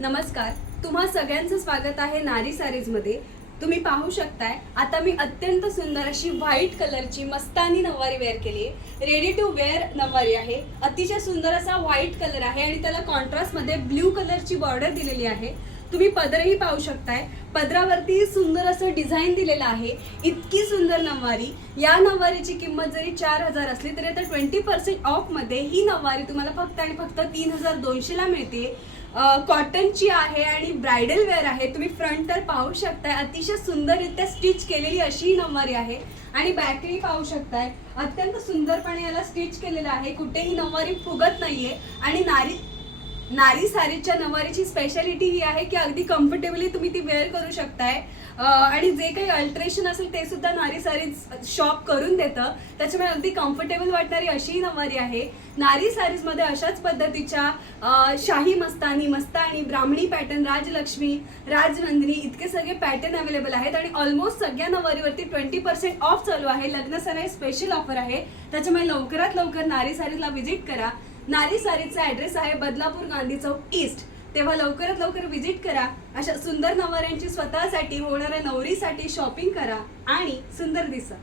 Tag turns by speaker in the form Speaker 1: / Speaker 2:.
Speaker 1: नमस्कार तुम्हा सगळ्यांचं स्वागत आहे नारी सारीजमध्ये. तुम्ही पाहू शकताय आता मी अत्यंत सुंदर अशी व्हाईट कलरची मस्तानी नऊवारी वेअर केली आहे. रेडी टू वेअर नववारी आहे. अतिशय सुंदर असा व्हाईट कलर आहे आणि त्याला कॉन्ट्रास्टमध्ये ब्ल्यू कलरची बॉर्डर दिलेली आहे. तुम्ही पदरही पाहू शकताय. पदरावरती सुंदर असं डिझाईन दिलेलं आहे. इतकी सुंदर नऊवारी. या नऊवारीची किंमत जरी चार हजार असली तरी आता ट्वेंटी पर्सेंट ऑफमध्ये ही नऊवारी तुम्हाला फक्त आणि फक्त तीन हजार दोनशेला मिळते. कॉटनची आहे आणि ब्रायडल वेअर आहे. तुम्ही फ्रंट तर पाहू शकताय. अतिशय सुंदररित्या स्टिच केलेली अशी ही नऊवारी आहे. आणि बॅकही पाहू शकताय. अत्यंत सुंदरपणे याला स्टिच केलेलं आहे. कुठेही नऊवारी फुगत नाहीये. आणि नारी नारी सारीच्या नवारीची स्पेशालिटी ही आहे की अगदी कम्फर्टेबली तुम्ही ती वेअर करू शकताय. आणि जे काही अल्ट्रेशन असेल ते सुद्धा नारी सारीज शॉप करून देतं. त्याच्यामुळे अगदी कम्फर्टेबल वाटणारी अशी नवारी आहे. नारी सारीजमध्ये अशाच पद्धतीच्या शाही मस्तानी मस्तानी ब्राह्मणी पॅटर्न राजलक्ष्मी राजनंदिनी इतके सगळे पॅटर्न अवेलेबल आहेत. आणि ऑलमोस्ट सगळ्या नवारीवरती ट्वेंटी पर्सेंट ऑफ चालू आहे. लग्न सराई स्पेशल ऑफर आहे. त्याच्यामुळे लवकरात लवकर नारी सारीजला व्हिजिट करा. नारी सारीचा ऍड्रेस आहे बदलापूर गांधी चौक ईस्ट तेव्हा लवकरात लवकर व्हिजिट करा. अशा सुंदर नवऱ्यांची स्वतःसाठी होणाऱ्या नवरीसाठी शॉपिंग करा. आणि सुंदर दिसा